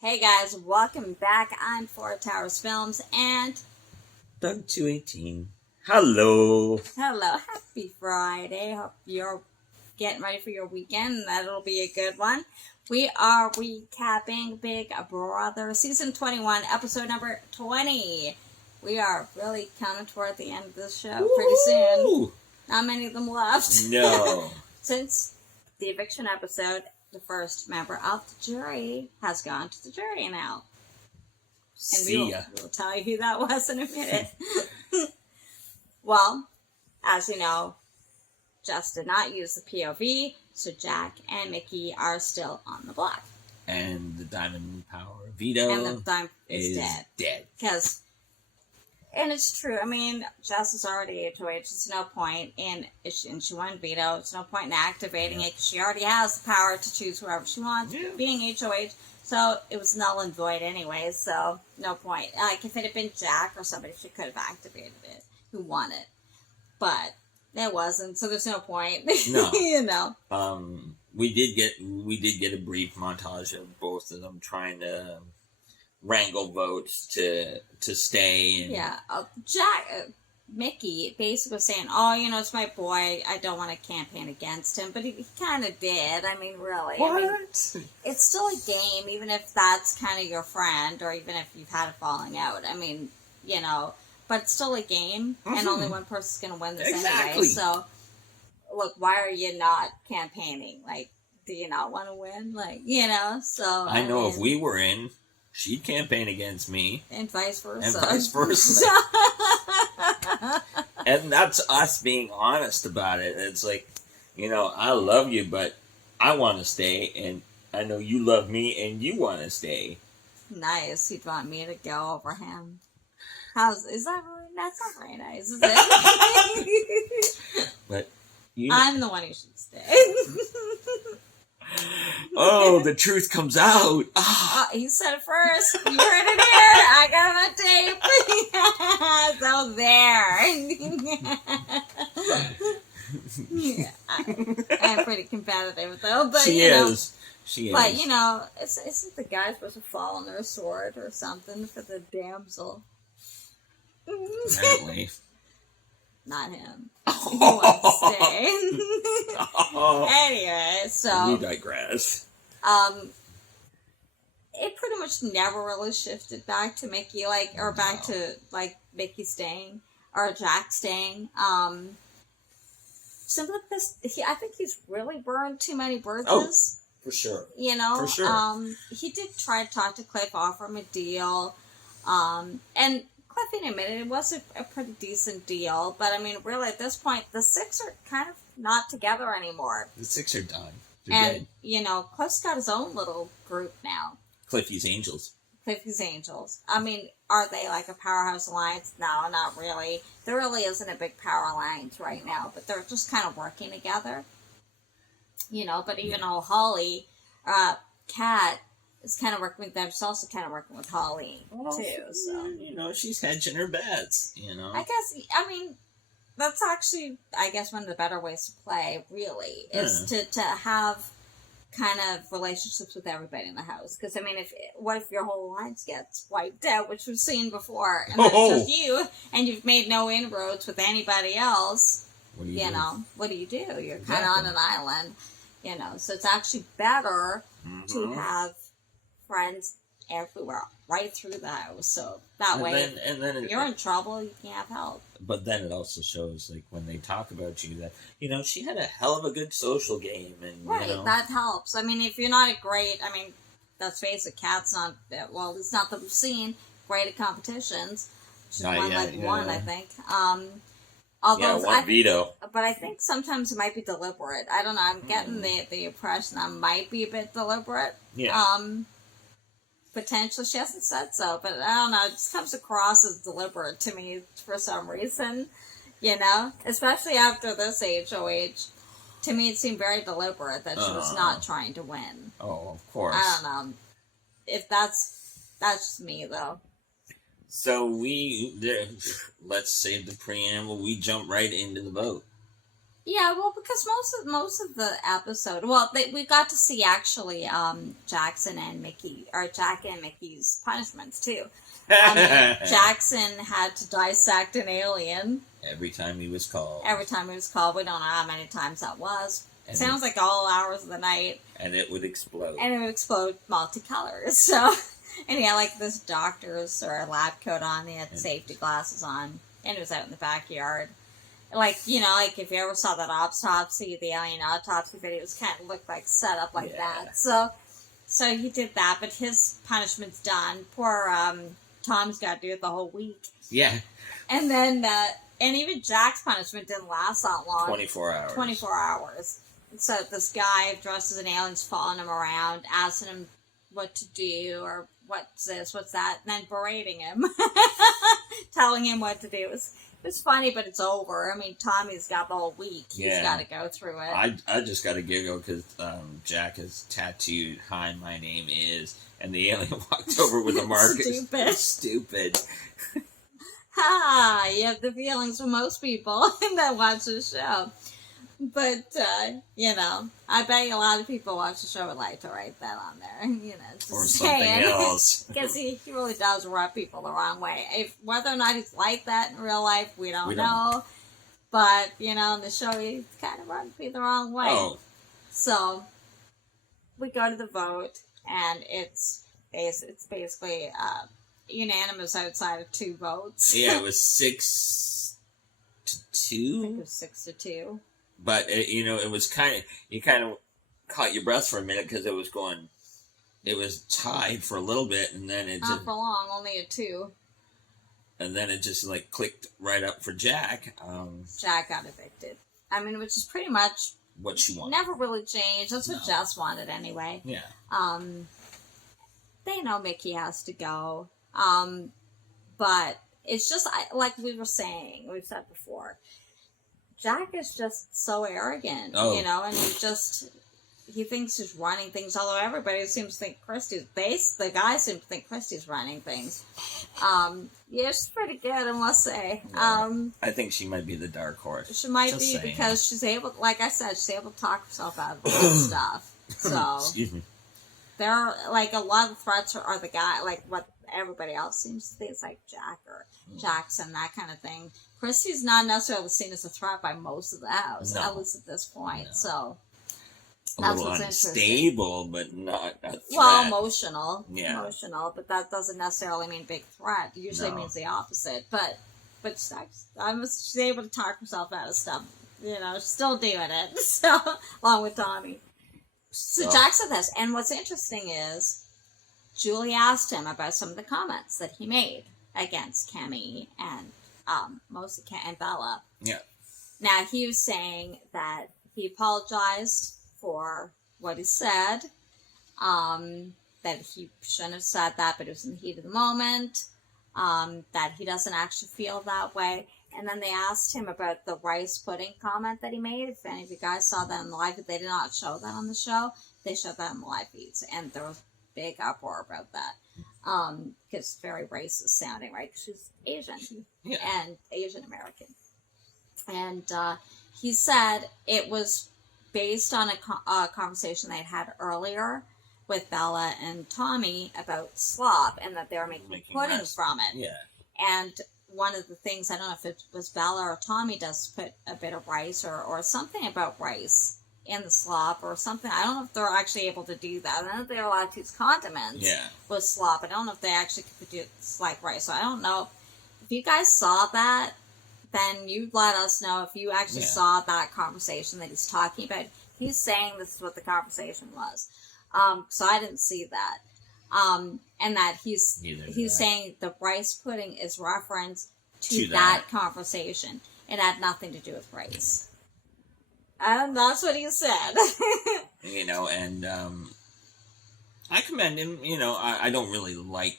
Hey guys, welcome back. I'm Four Towers Films and Doug 218. Hello. Happy Friday. Hope you're getting ready for your weekend. That'll be a good one. We are recapping Big Brother Season 21, Episode number 20. We are really coming toward the end of this show pretty soon. Not many of them left. No. Since the eviction episode, the first member of the jury has gone to the jury now. And we'll tell you who that was in a minute. Well, as you know, Jess did not use the POV, so Jack and Mickey are still on the block. And the Diamond Power veto is dead. And it's true. I mean, Jess is already HOH. There's no point and she won veto. There's no point in activating it because she already has the power to choose whoever she wants, being HOH. So it was null and void anyway, so no point. Like, if it had been Jack or somebody, she could have activated it, who won it. But it wasn't, so there's no point. No. You know. We did get a brief montage of both of them trying to wrangle votes to stay. And Mickey basically was saying, "Oh, you know, it's my boy. I don't want to campaign against him," but he kind of did. I mean, really. What? I mean, it's still a game, even if that's kind of your friend, or even if you've had a falling out. I mean, you know, but it's still a game, and only one person's going to win this anyway. So, look, why are you not campaigning? Like, do you not want to win? Like, you know, so... I know if we were in, she'd campaign against me. And vice versa. And that's us being honest about it. It's like, you know, I love you, but I want to stay, and I know you love me, and you want to stay. Nice. He'd want me to go over him. Is that really? That's not very nice, is it? But I'm the one who should stay. Oh, the truth comes out. He said it first. You heard it here. I got it on tape. So there. I'm pretty competitive though, but she is. But you know, isn't the guy supposed to fall on their sword or something for the damsel? Apparently. Not him. He wants to stay. Anyway, so... We digress. It pretty much never really shifted back to Mickey, back to, Mickey staying, or Jack staying. Simply because I think he's really burned too many bridges. Oh, for sure. You know? For sure. He did try to talk to Cliff, offer him a deal, and... Cliff admitted it was a pretty decent deal, but I mean, really, at this point, the six are kind of not together anymore. The six are done. They're dead. You know, Cliff's got his own little group now. Cliffy's Angels. I mean, are they like a powerhouse alliance? No, not really. There really isn't a big power alliance right now, but they're just kind of working together. You know, but even old Holly, Kat, is kind of working with them. She's also kind of working with Holly, too. So, you know, she's hedging her bets, you know. I mean, that's actually, one of the better ways to play, really, is to have kind of relationships with everybody in the house. Because, I mean, what if your whole alliance gets wiped out, which we've seen before, and it's just you, and you've made no inroads with anybody else, what do you do? You're kind of on an island, you know. So it's actually better to have friends everywhere, right through the house. So that way, if you're in trouble, you can have help. But then it also shows, like, when they talk about you, that, you know, she had a hell of a good social game. And, right, you know, that helps. I mean, if you're not let's face it, Kat's not, it's not that we've seen, great at competitions. She's won one, I think. Although one veto. But I think sometimes it might be deliberate. I don't know. I'm getting the impression that might be a bit deliberate. Yeah. Potentially, she hasn't said so, but I don't know. It just comes across as deliberate to me for some reason, you know. Especially after this HOH, to me it seemed very deliberate that she was not trying to win. Oh, of course. I don't know. If that's just me though. So let's save the preamble. We jump right into the vote. Yeah, well, because most of the episode, well, we got to see actually Jackson and Mickey, or Jack and Mickey's punishments too. Jackson had to dissect an alien every time he was called. Every time he was called, we don't know how many times that was. And sounds like all hours of the night. And it would explode. And it would explode multicolors. So, and he had like this doctor's or lab coat on. He had safety glasses on, and it was out in the backyard. Like, you know, like if you ever saw that autopsy, the alien autopsy videos kind of looked like set up like that. So he did that, but his punishment's done. Poor Tom's got to do it the whole week. Yeah. And then, and even Jack's punishment didn't last that long. 24 hours. 24 hours. So this guy dressed as an alien's following him around, asking him what to do, or what's this, what's that, and then berating him, telling him what to do. It was funny, but it's over. I mean, Tommy's got the whole week. He's got to go through it. I just got to giggle because Jack has tattooed, "Hi, my name is," and the alien walked over with a marker. Stupid. Ha! You have the feelings for most people that watch the show. But, you know, I bet a lot of people watch the show would like to write that on there, you know. Just or something else. Because he really does rub people the wrong way. Whether or not he's like that in real life, we don't know. But, you know, in the show, he kind of rubs me the wrong way. Oh. So, we go to the vote, and it's basically unanimous outside of 2 votes. Yeah, it was 6-2. I think it was 6-2. But, you know, it was you kind of caught your breath for a minute because it was tied for a little bit, and then it not for long, only a 2. And then it just, like, clicked right up for Jack. Jack got evicted. I mean, which is pretty much what you want. Never really changed. That's what Jess wanted anyway. Yeah. They know Mickey has to go. But it's just, like we've said before, Jack is just so arrogant, you know, and he thinks he's running things, although everybody seems to think the guys seem to think Christy's running things. Yeah, she's pretty good, I must say. Yeah. I think she might be the dark horse. She might be because she's able, like I said, she's able to talk herself out of this stuff. So, excuse me. There are, like, a lot of threats are the guy, like, what everybody else seems to think is like Jack or Jackson, that kind of thing. Christy's not necessarily seen as a threat by most of the house, at least at this point. No. So that's what's unstable, but not a threat. Well, emotional, but that doesn't necessarily mean big threat. It usually means the opposite. But she's able to talk herself out of stuff. You know, she's still doing it. So along with Tommy. So Jack said this, and what's interesting is Julie asked him about some of the comments that he made against Cammy and mostly and Bella. Yeah. Now he was saying that he apologized for what he said, that he shouldn't have said that, but it was in the heat of the moment, that he doesn't actually feel that way. And then they asked him about the rice pudding comment that he made. If any of you guys saw that in the live, they did not show that on the show. They showed that in the live feeds, and there was big uproar about that. Because it's very racist sounding, right? Because she's Asian and Asian American. And he said it was based on a conversation they'd had earlier with Bella and Tommy about slop, and that they were making pudding from it. Yeah. And one of the things, I don't know if it was Bella or Tommy, does put a bit of rice or something about rice in the slop or something. I don't know if they're actually able to do that. I don't know if they're allowed to use condiments with slop. I don't know if they actually could do like rice. So I don't know. If you guys saw that, then you let us know if you actually saw that conversation that he's talking about. He's saying this is what the conversation was. So I didn't see that. And that he's saying the rice pudding is reference to that conversation. It had nothing to do with rice. And that's what he said. You know, and I commend him. You know, I don't really like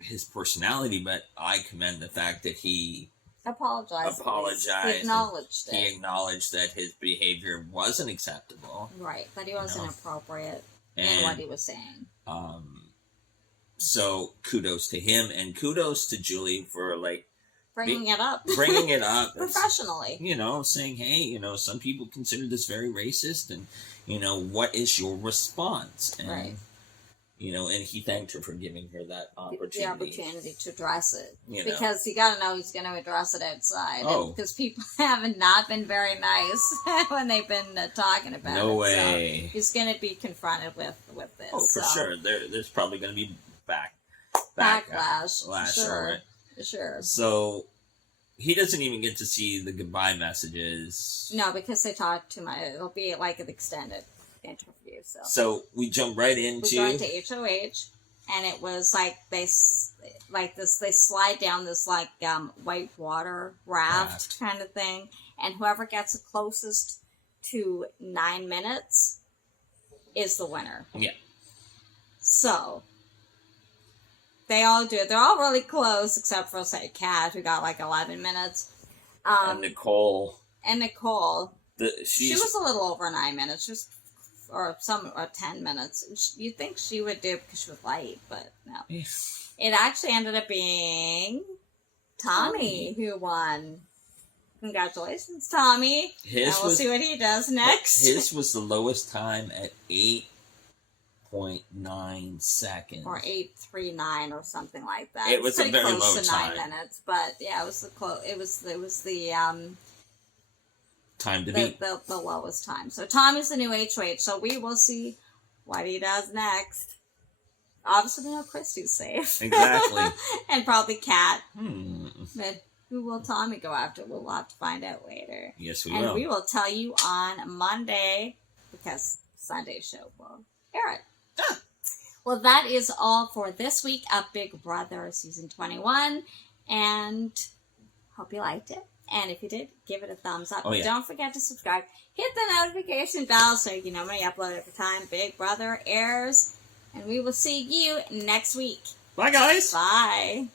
his personality, but I commend the fact that he apologized. He acknowledged it. He acknowledged that his behavior wasn't acceptable. Right, that he wasn't appropriate in what he was saying. So kudos to him, and kudos to Julie for, like, bringing it up professionally. Saying, hey, some people consider this very racist, and what is your response? And, right. And he thanked her for giving her that opportunity. The opportunity to address it. Because you got to know he's going to address it outside. Oh. Because people have not been very nice when they've been talking about it. No way. So he's going to be confronted with this. Oh, for sure. There's probably going to be backlash. Sure. So he doesn't even get to see the goodbye messages. No, because they talk too much. It'll be like an extended interview. So we jump right into... We go into HOH, and it was like they slide down this white water raft kind of thing, and whoever gets the closest to 9 minutes is the winner. Yeah. So they all do it. They're all really close, except for, say, Kat, who got 11 minutes. And Nicole. She was a little over 9 minutes. She was, or 10 minutes. You'd think she would do it because she was light, but no. Yeah. It actually ended up being Tommy who won. Congratulations, Tommy. And we'll see what he does next. His was the lowest time at 8.9 seconds. Or 8:39 or something like that. It was pretty a very close low to time. 9 minutes, but yeah, it was the time to beat. The lowest time. So Tommy's the new HOH, so we will see what he does next. Obviously, we know Christy's safe. Exactly. And probably Kat. But who will Tommy go after? We'll have to find out later. Yes, we will. And we will tell you on Monday, because Sunday's show will air it. Well, that is all for this week of Big Brother Season 21. And hope you liked it. And if you did, give it a thumbs up. Don't forget to subscribe. Hit the notification bell so you know when I upload every time Big Brother airs. And we will see you next week. Bye, guys. Bye.